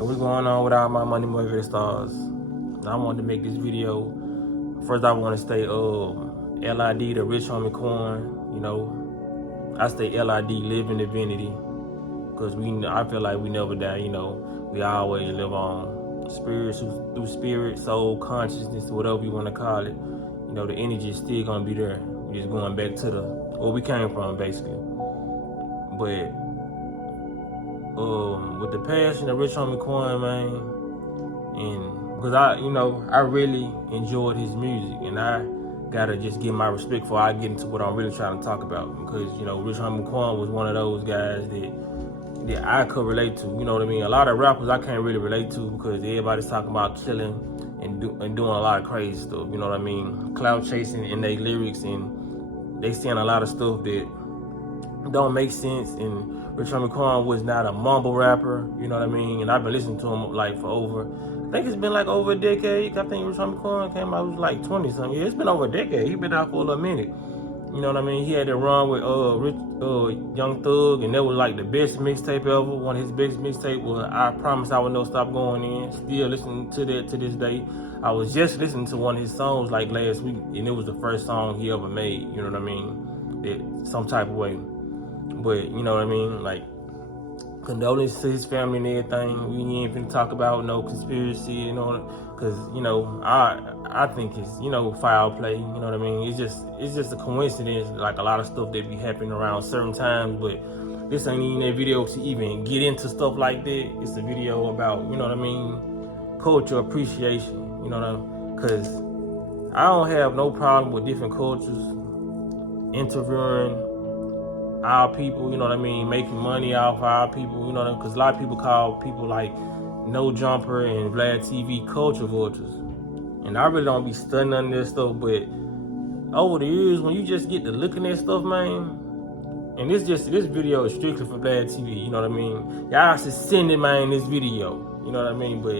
And what's going on with all my money motivated stars? I wanted to make this video. First, I want to stay LID, the rich homie Quan. You know, I stay LID, live in divinity, because I feel like we never die. You know, we always live on through spirit, soul, consciousness, whatever you want to call it. You know, the energy is still gonna be there. We're just going back to where we came from, basically. But with the passion of rich homie Quan, man, and because I really enjoyed his music, and I gotta just give my respect before I get into what I'm really trying to talk about, because rich homie Quan was one of those guys that I could relate to. You know what I mean? A lot of rappers I can't really relate to because everybody's talking about killing and doing a lot of crazy stuff. You know what I mean? Cloud chasing in their lyrics, and they saying a lot of stuff that don't make sense. And Rich homie Quan was not a mumble rapper, you know what I mean? And I've been listening to him like for I think it's been like over a decade. I think Rich homie Quan came out, it was like 20 something. Yeah, it's been over a decade. He's been out for a little minute. You know what I mean? He had that run with Young Thug, and that was like the best mixtape ever. One of his best mixtape was I Promise I Would Never Stop Going In. Still listening to that to this day. I was just listening to one of his songs like last week, and it was the first song he ever made, you know what I mean? That some type of way. But you know what I mean, like, condolences to his family and everything. We ain't finna talk about no conspiracy, you know, because I think it's foul play. You know what I mean? It's just a coincidence, like a lot of stuff that be happening around certain times. But this ain't even a video to even get into stuff like that. It's a video about culture appreciation. You know, because I don't have no problem with different cultures interviewing our people, you know what I mean, making money off our people, you know, because a lot of people call people like No Jumper and Vlad TV culture vultures. And I really don't be studying on this stuff, but over the years, when you just get to looking at stuff, man, and this video is strictly for Vlad TV, you know what I mean? Y'all should send it, man, this video, you know what I mean? But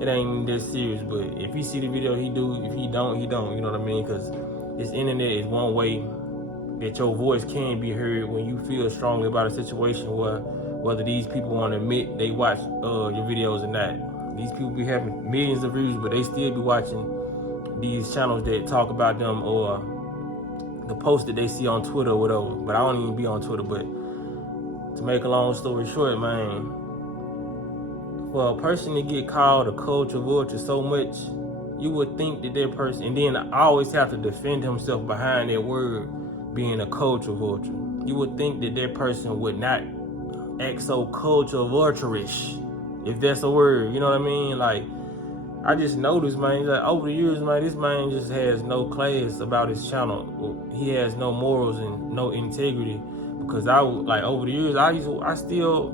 it ain't that serious. But if he see the video, he do. If he don't, he don't, you know what I mean? Because this internet is one way that your voice can be heard when you feel strongly about a situation, whether these people want to admit they watch your videos or not. These people be having millions of views, but they still be watching these channels that talk about them or the posts that they see on Twitter or whatever. But I don't even be on Twitter. But to make a long story short, man, for a person to get called a culture vulture so much, you would think that person, and then I always have to defend himself behind that word, being a culture vulture. You would think that person would not act so culture vulture-ish, if that's a word, you know what I mean? Like, I just noticed, man, like over the years, man, this man just has no class about his channel. He has no morals and no integrity, because over the years, I still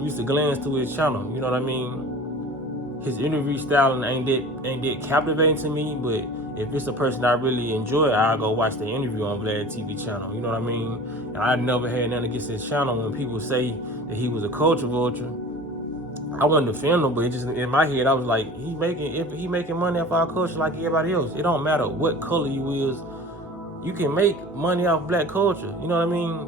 used to glance through his channel, you know what I mean? His interview style ain't that captivating to me, but if it's a person I really enjoy, I'll go watch the interview on Vlad TV channel. You know what I mean? And I never had nothing against his channel. When people say that he was a culture vulture, I wasn't defending him, but it just in my head, I was like, if he making money off our culture like everybody else. It don't matter what color you is. You can make money off black culture. You know what I mean?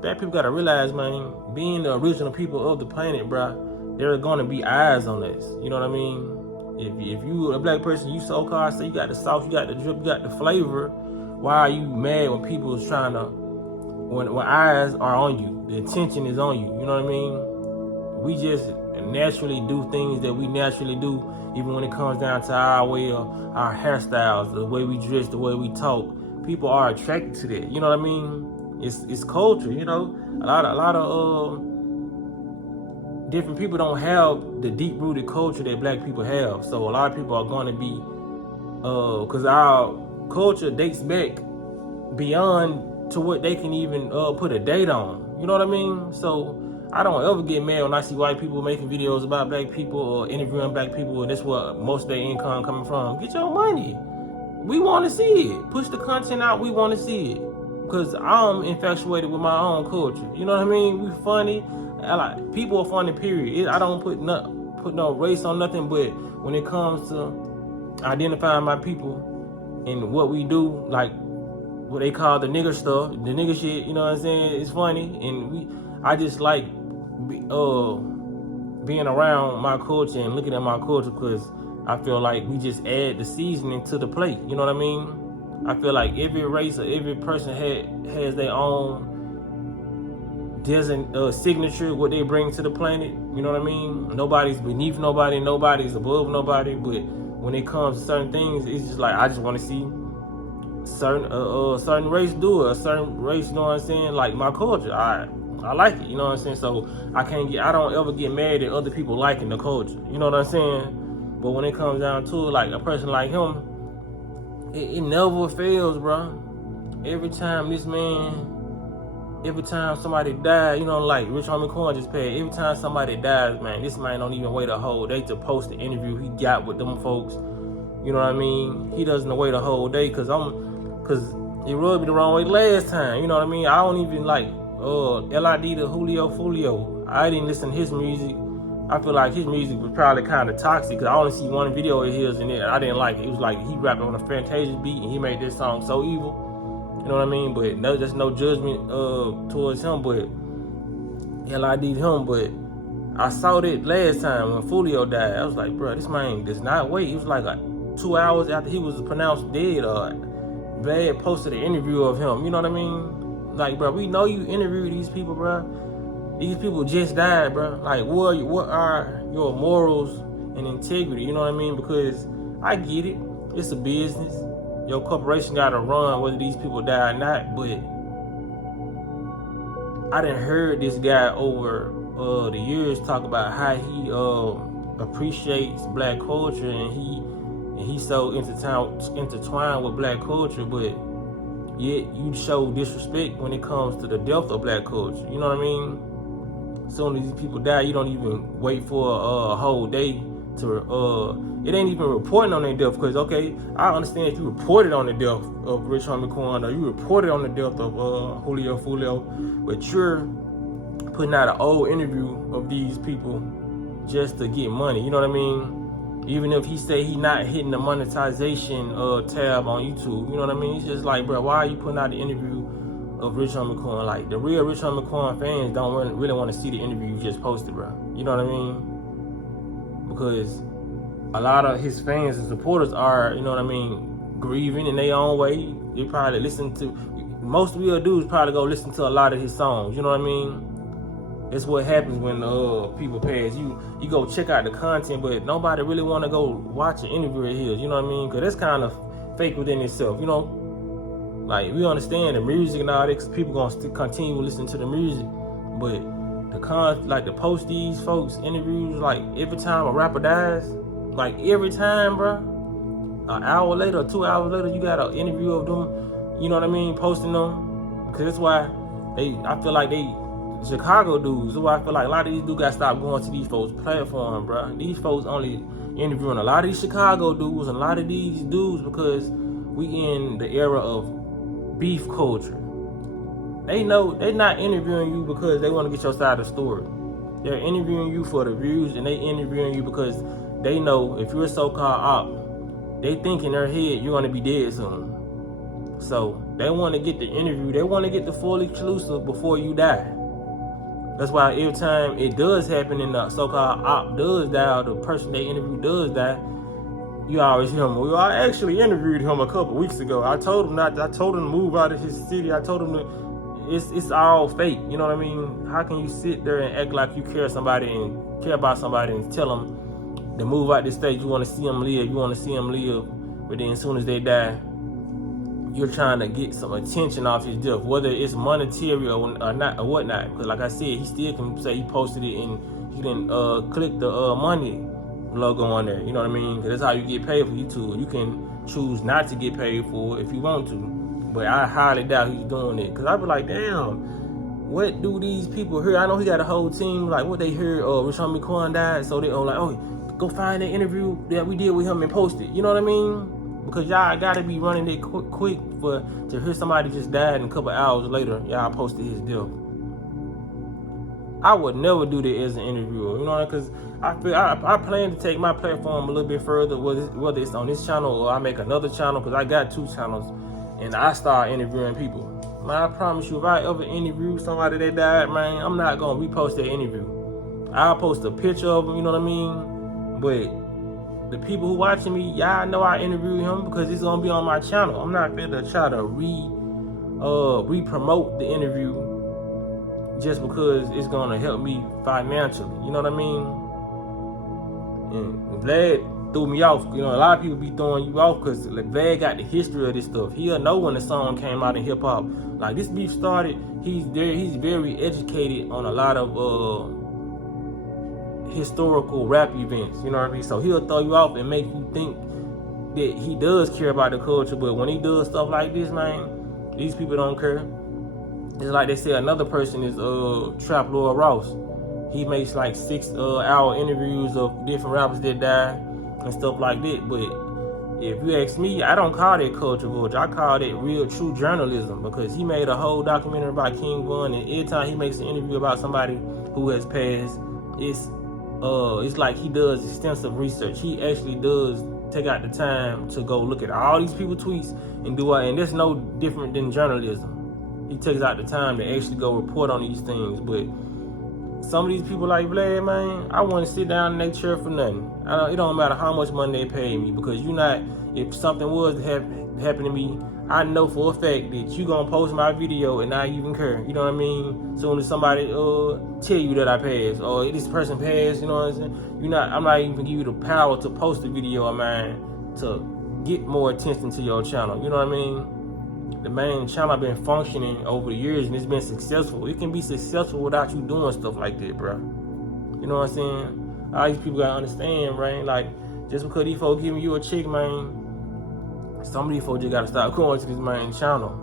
Black people gotta realize, man, being the original people of the planet, bruh, there are gonna be eyes on us. You know what I mean? If you a black person, you so-called say you got the sauce, you got the drip, you got the flavor, why are you mad when people is trying to, when eyes are on you, the attention is on you, you know what I mean? We just naturally do things that we naturally do, even when it comes down to our way of our hairstyles, the way we dress, the way we talk. People are attracted to that, you know what I mean? It's culture, you know? A lot of different people don't have the deep-rooted culture that black people have. So a lot of people are going to be, because our culture dates back beyond to what they can even put a date on. You know what I mean? So I don't ever get mad when I see white people making videos about black people or interviewing black people, and that's what most of their income coming from. Get your money. We want to see it. Push the content out. We want to see it. Because I'm infatuated with my own culture. You know what I mean? We funny. People are funny, period. I don't put no race on nothing, but when it comes to identifying my people and what we do, like what they call the nigger stuff, the nigger shit, you know what I'm saying? It's funny, and I just like being around my culture and looking at my culture, because I feel like we just add the seasoning to the plate. You know what I mean? I feel like every race or every person has their own signature, what they bring to the planet. You know what I mean? Nobody's beneath nobody, nobody's above nobody. But when it comes to certain things, it's just like I just want to see certain race do it, a certain race. You know what I'm saying? Like my culture, I like it. You know what I'm saying? So I don't ever get mad at other people liking the culture. You know what I'm saying? But when it comes down to it, like a person like him, it never fails, bro. Every time somebody dies, you know, like Rich Homie Quan just passed. Every time somebody dies, man, this man don't even wait a whole day to post the interview he got with them folks. You know what I mean? He doesn't wait a whole day, cause it rubbed me the wrong way last time. You know what I mean? I don't even like LID to Julio. I didn't listen to his music. I feel like his music was probably kind of toxic, because I only see one video of his in it, and I didn't like it. It was like he rapped on a Fantasia beat, and he made this song so evil. You know what I mean? But no, there's no judgment towards him, but LID him. But I saw that last time when Julio died. I was like, bro, this man does not wait. It was like 2 hours after he was pronounced dead. Vlad posted an interview of him. You know what I mean? Like, bro, we know you interviewed these people, bro. These people just died, bro. Like, what are your morals and integrity? You know what I mean? Because I get it. It's a business. Your corporation got to run whether these people die or not. But I done heard this guy over the years talk about how he appreciates black culture, and he's so intertwined with black culture, but yet you show disrespect when it comes to the death of black culture. You know what I mean? As soon as these people die, you don't even wait for a whole day to it ain't even reporting on their death, because okay, I understand if you reported on the death of Rich Homie Quan, or you reported on the death of Julio, but you're putting out an old interview of these people just to get money. You know what I mean? Even if he say he not hitting the monetization tab on YouTube, you know what I mean? It's just like, bro, why are you putting out the interview of Rich Homie Quan? Like, the real Rich Homie Quan fans don't really want to see the interview you just posted, bro. You know what I mean? Because a lot of his fans and supporters are, you know what I mean, grieving in their own way. They probably most real dudes probably go listen to a lot of his songs. You know what I mean? That's what happens when people pass. You go check out the content, but nobody really want to go watch an interview of his. You know what I mean? Because that's kind of fake within itself. You know, like, we understand the music and all that, because people gonna still continue to listen to the music, but to post these folks interviews, like every time a rapper dies, like every time, bro, an hour later or 2 hours later, you got an interview of them. You know what I mean? Posting them, because that's why I feel like Chicago dudes, who I feel like a lot of these dudes got to stop going to these folks' platform, bro. These folks only interviewing a lot of these Chicago dudes and a lot of these dudes because we in the era of beef culture. They know they're not interviewing you because they want to get your side of the story. They're interviewing you for the views, and they interviewing you because they know if you're a so-called op, they think in their head you're going to be dead soon. So they want to get the interview. They want to get the full exclusive before you die. That's why every time it does happen and the so-called op does die, or the person they interview does die, you always hear him, well, I actually interviewed him a couple weeks ago. I told him to move out of his city. I told him it's all fake. You know what I mean? How can you sit there and act like you care about somebody and tell them to move out this state? You want to see them live, but then as soon as they die, you're trying to get some attention off his death, whether it's monetary or not or whatnot. Because like I said, he still can say he posted it and he didn't click the money logo on there. You know what I mean? Because that's how you get paid for YouTube. You can choose not to get paid for it if you want to, but I highly doubt he's doing it. Because I be like, damn, what do these people hear? I know he got a whole team, like what they heard, Rich Homie Quan died, so they like, oh, go find that interview that we did with him and post it. You know what I mean? Because y'all gotta be running it quick to hear somebody just died and a couple hours later, y'all posted his death. I would never do that as an interviewer, you know, because I plan to take my platform a little bit further, whether it's on this channel or I make another channel, because I got 2 channels, and I start interviewing people. Man, I promise you, if I ever interview somebody that died, man, I'm not gonna repost that interview. I'll post a picture of him, you know what I mean? But the people who watching me, y'all know I interviewed him because it's gonna be on my channel. I'm not finna try to re-promote the interview just because it's gonna help me financially, you know what I mean? And Vlad threw me off. You know, a lot of people be throwing you off because Vlad got the history of this stuff. He'll know when the song came out in hip hop. Like this beef started, he's very educated on a lot of historical rap events. You know what I mean? So he'll throw you off and make you think that he does care about the culture, but when he does stuff like this, man, these people don't care. It's like they say another person is Trap Lord Ross. He makes like 6-hour interviews of different rappers that died and stuff like that. But if you ask me, I don't call that culture vulture. I call that real true journalism, because he made a whole documentary about King Quan, and every time he makes an interview about somebody who has passed, it's like he does extensive research. He actually does take out the time to go look at all these people's tweets and do it, and that's no different than journalism. He takes out the time to actually go report on these things. But some of these people like Vlad, man, I wouldn't sit down in their chair for nothing. It don't matter how much money they pay me, because if something was to happen to me, I know for a fact that you gonna post my video and not even care. You know what I mean? Soon as somebody tell you that I passed, or this person passed, you know what I'm saying? I'm not even gonna give you the power to post a video of mine to get more attention to your channel. You know what I mean? The main channel been functioning over the years and it's been successful. It can be successful without you doing stuff like that, bro. You know what I'm saying? All these people gotta understand, right? Like, just because these folks giving you a check, man, some of these folks just gotta stop going to this main channel,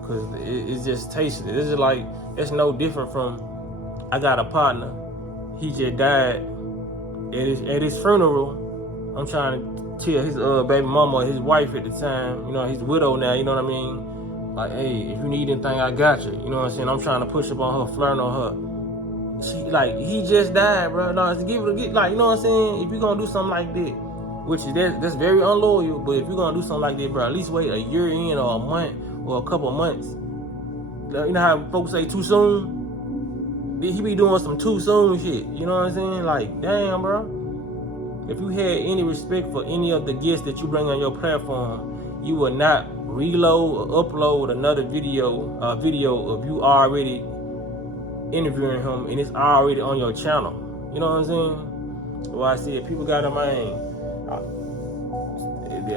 because it's just tasteless. It's just like, it's no different from, I got a partner, he just died. At his funeral, I'm trying to tell his baby mama, his wife at the time, you know, his widow now, you know what I mean? Like, hey, if you need anything, I got you. You know what I'm saying? I'm trying to push up on her, flirt on her. He just died, bro. No, like, you know what I'm saying? If you're gonna do something like that, which is that's very unloyal, but if you're gonna do something like that, bro, at least wait a year in, or a month, or a couple of months. You know how folks say too soon? He be doing some too soon shit. You know what I'm saying? Like, damn, bro. If you had any respect for any of the guests that you bring on your platform, you will not reload or upload another video of you already interviewing him and it's already on your channel. You know what I'm saying? Well, I said, people got a mind.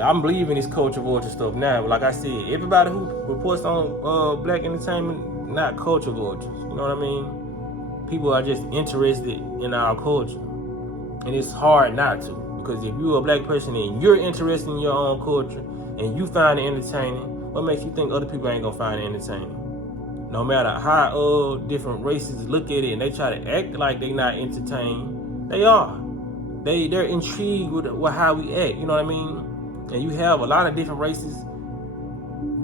I'm believing this culture vulture stuff now. But like I said, everybody who reports on black entertainment, not culture vultures. You know what I mean? People are just interested in our culture. And it's hard not to, because if you're a black person and you're interested in your own culture and you find it entertaining, what makes you think other people ain't gonna find it entertaining? No matter how different races look at it and they try to act like they not entertained, they are. They're intrigued with how we act, you know what I mean? And you have a lot of different races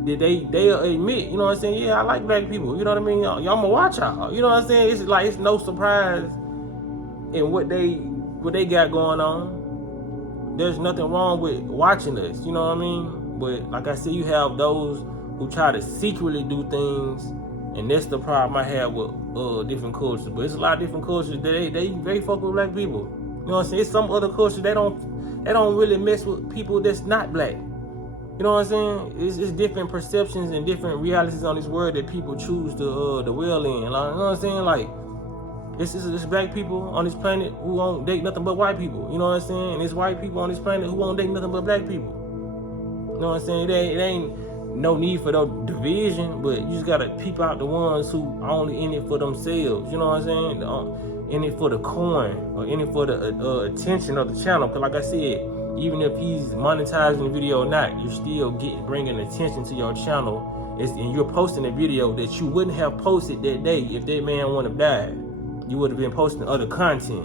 that they'll admit, you know what I'm saying? Yeah, I like black people, you know what I mean? Y'all gonna watch out, you know what I'm saying? It's like, it's no surprise in what they got going on. There's nothing wrong with watching us, you know what I mean? But like I said, you have those who try to secretly do things, and that's the problem I have with different cultures. But it's a lot of different cultures that they fuck with black people. You know what I'm saying? It's some other cultures they don't really mess with people that's not black. You know what I'm saying? It's different perceptions and different realities on this world that people choose to dwell in. Like, you know what I'm saying? Like, it's black people on this planet who won't date nothing but white people. You know what I'm saying? And it's white people on this planet who won't date nothing but black people. You know what I'm saying? It ain't no need for no division, but you just gotta peep out the ones who only in it for themselves. You know what I'm saying? In it for the coin, or in it for the attention of the channel. Because like I said, even if he's monetizing the video or not, you're still bringing attention to your channel. And you're posting a video that you wouldn't have posted that day if that man wouldn't have died. You would have been posting other content.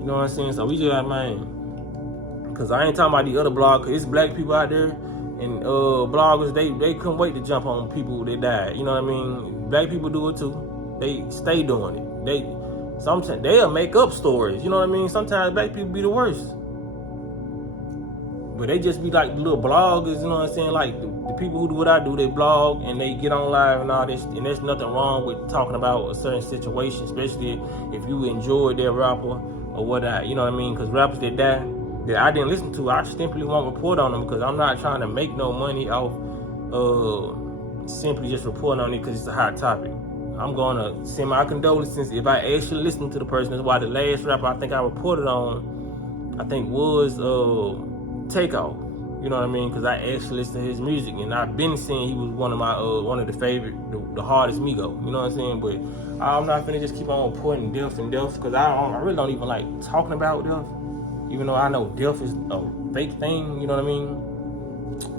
You know what I'm saying? So we just got man. Cause I ain't talking about the other blogs, cause it's black people out there and bloggers, they couldn't wait to jump on people that died. You know what I mean? Black people do it too. They stay doing it. Sometimes they'll make up stories. You know what I mean? Sometimes black people be the worst. But they just be like little bloggers, you know what I'm saying? Like the people who do what I do, they blog and they get on live and all this, and there's nothing wrong with talking about a certain situation, especially if you enjoy their rapper or whatnot, you know what I mean? Because rappers that die, that I didn't listen to, I simply won't report on them because I'm not trying to make no money off simply just reporting on it because it's a hot topic. I'm gonna send my condolences if I actually listen to the person. That's why the last rapper I think I reported on, I think was Takeoff. You know what I mean? Because I actually listened to his music, and I've been saying he was one of my one of the favorite, the hardest Migo. You know what I'm saying? But I'm not finna just keep on reporting death because I really don't even like talking about death. Even though I know death is a fake thing, you know what I mean?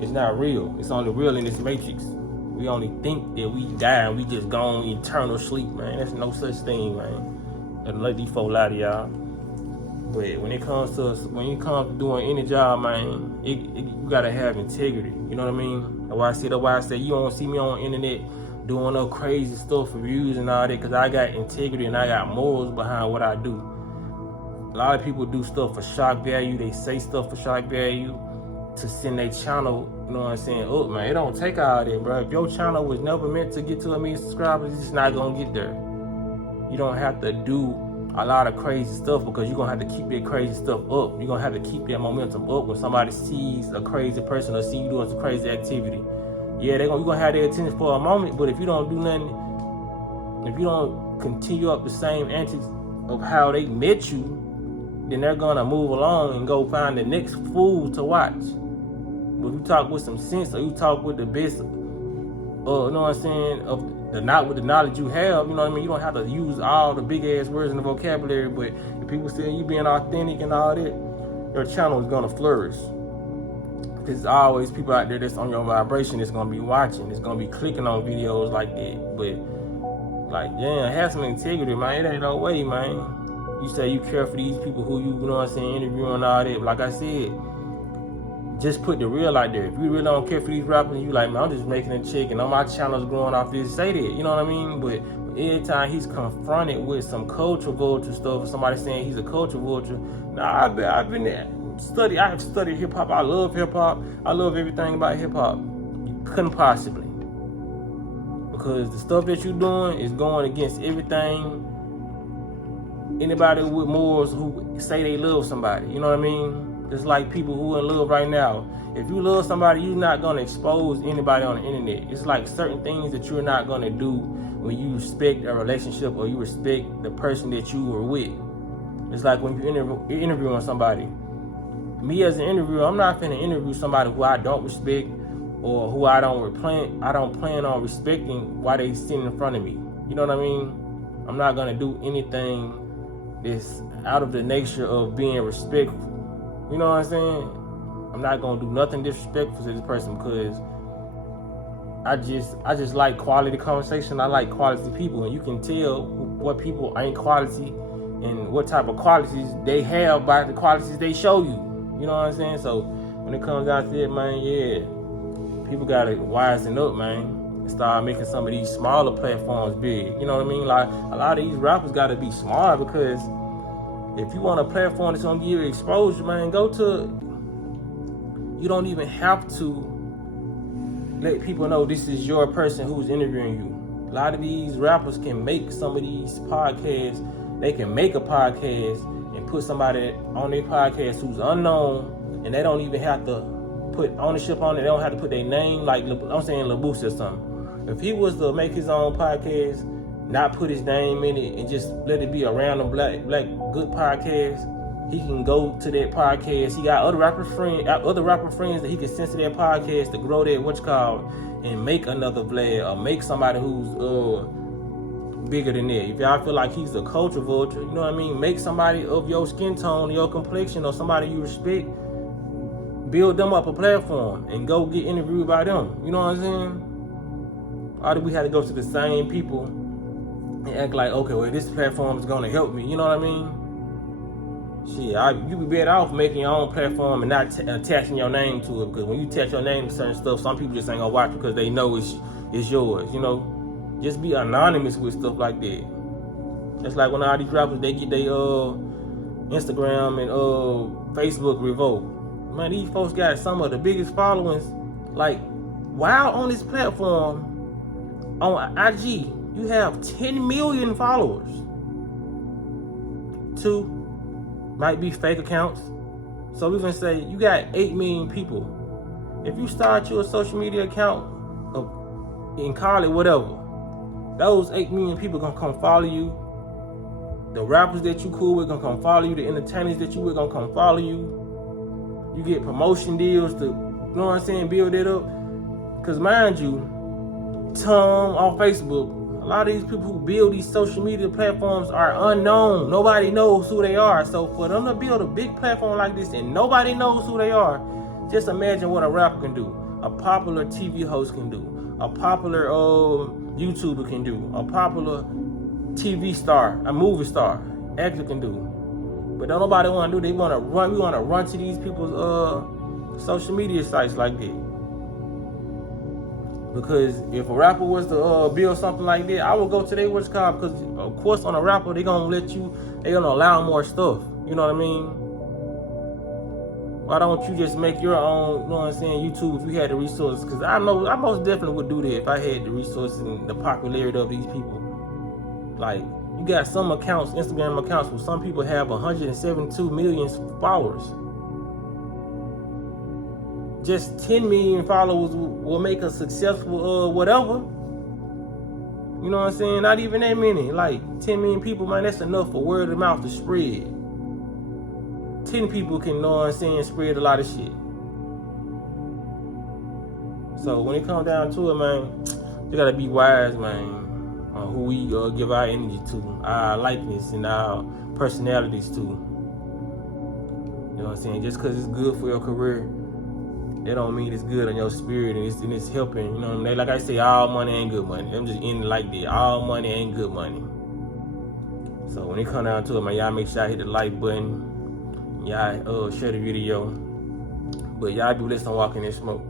It's not real. It's only real in this matrix. We only think that we die and we just gone eternal sleep, man. There's no such thing, man. And let these folks lie to y'all. But when it comes to doing any job, man, you gotta have integrity. You know what I mean? That's why I say you don't see me on the internet doing no crazy stuff for views and all that, because I got integrity and I got morals behind what I do. A lot of people do stuff for shock value. They say stuff for shock value to send their channel, you know what I'm saying, up, man. It don't take all that, bro. If your channel was never meant to get to 1 million subscribers, it's just not gonna get there. You don't have to do a lot of crazy stuff because you're gonna have to keep that crazy stuff up. You're gonna have to keep that momentum up when somebody sees a crazy person or see you doing some crazy activity. Yeah, you're gonna have their attention for a moment, but if you don't do nothing, if you don't continue up the same antics of how they met you, then they're gonna move along and go find the next fool to watch. But if you talk with some sense, or you talk with the best, you know what I'm saying, with the knowledge you have, you know what I mean? You don't have to use all the big ass words in the vocabulary, but if people say you being authentic and all that, your channel is gonna flourish. There's always people out there that's on your vibration that's gonna be watching, that's gonna be clicking on videos like that. But like, yeah, have some integrity, man. It ain't no way, man. You say you care for these people who you know what I'm saying, interviewing and all that. But like I said, just put the real out there. If you really don't care for these rappers, you like, man, I'm just making a check and all my channel's growing off this, say that, you know what I mean? But every time he's confronted with some culture vulture stuff, or somebody saying he's a culture vulture, nah, I've been there. I've studied hip hop. I love hip hop. I love everything about hip hop. You couldn't possibly. Because the stuff that you're doing is going against everything anybody with morals who say they love somebody, you know what I mean? It's like people who are in love right now. If you love somebody, you're not gonna expose anybody on the internet. It's like certain things that you're not gonna do when you respect a relationship or you respect the person that you were with. It's like when you're interviewing somebody. Me as an interviewer, I'm not finna interview somebody who I don't respect or who I don't plan on respecting while they sitting in front of me. You know what I mean? I'm not gonna do anything that's out of the nature of being respectful. You know what I'm saying? I'm not gonna do nothing disrespectful to this person because I just like quality conversation. I like quality people, and you can tell what people ain't quality and what type of qualities they have by the qualities they show you. You know what I'm saying? So when it comes out to it, man, yeah, people gotta wisen up, man. Start making some of these smaller platforms big. You know what I mean? Like a lot of these rappers gotta be smart because if you want a platform that's gonna give you exposure, man, you don't even have to let people know this is your person who's interviewing you. A lot of these rappers can make some of these podcasts. They can make a podcast and put somebody on their podcast who's unknown, and they don't even have to put ownership on it. They don't have to put their name, like I'm saying LaBoost or something. If he was to make his own podcast, not put his name in it, and just let it be a random black good podcast, he can go to that podcast. He got other rapper friends that he can send to that podcast to grow that and make another Vlad or make somebody who's bigger than that. If y'all feel like he's a culture vulture, you know what I mean? Make somebody of your skin tone, your complexion, or somebody you respect. Build them up a platform and go get interviewed by them. You know what I'm saying? Or do we have to go to the same people and act like, okay, well, this platform is gonna help me? You know what I mean? Shit, you be better off making your own platform and not attaching your name to it, because when you attach your name to certain stuff, some people just ain't gonna watch it because they know it's yours, you know? Just be anonymous with stuff like that. It's like when all these rappers, they get their Instagram and Facebook revoked. Man, these folks got some of the biggest followings, like while on this platform, on IG, you have 10 million followers. 2 might be fake accounts. So we're gonna say you got 8 million people. If you start your social media account and call it whatever, those 8 million people gonna come follow you. The rappers that you cool with gonna come follow you. The entertainers that you with gonna come follow you. You get promotion deals to, you know what I'm saying, build it up. Cause mind you, Tom on Facebook, a lot of these people who build these social media platforms are unknown. Nobody knows who they are. So for them to build a big platform like this and nobody knows who they are, just imagine what a rapper can do, a popular TV host can do, a popular YouTuber can do, a popular TV star, a movie star, actor can do. But don't nobody want to do. They want to run. We want to run to these people's social media sites like that. Because if a rapper was to build something like that, I would go to their what's called. Because of course, on a rapper, they gonna allow more stuff. You know what I mean? Why don't you just make your own? You know what I'm saying? YouTube, if you had the resources. Because I know I most definitely would do that if I had the resources and the popularity of these people. Like, you got some accounts, Instagram accounts, where some people have 172 million followers. Just 10 million followers will make a successful whatever. You know what I'm saying? Not even that many. Like 10 million people, man, that's enough for word of mouth to spread. 10 people can, you know what I'm saying, spread a lot of shit. So when it comes down to it, man, you gotta be wise, man, on who we give our energy to, our likeness and our personalities to. You know what I'm saying? Just because it's good for your career, that don't mean it's good on your spirit and it's helping. You know what I mean? Like I say, all money ain't good money. I'm just ending like that. All money ain't good money. So when it come down to it, man, y'all make sure y'all hit the like button. Y'all share the video. But y'all be listening, walking in smoke.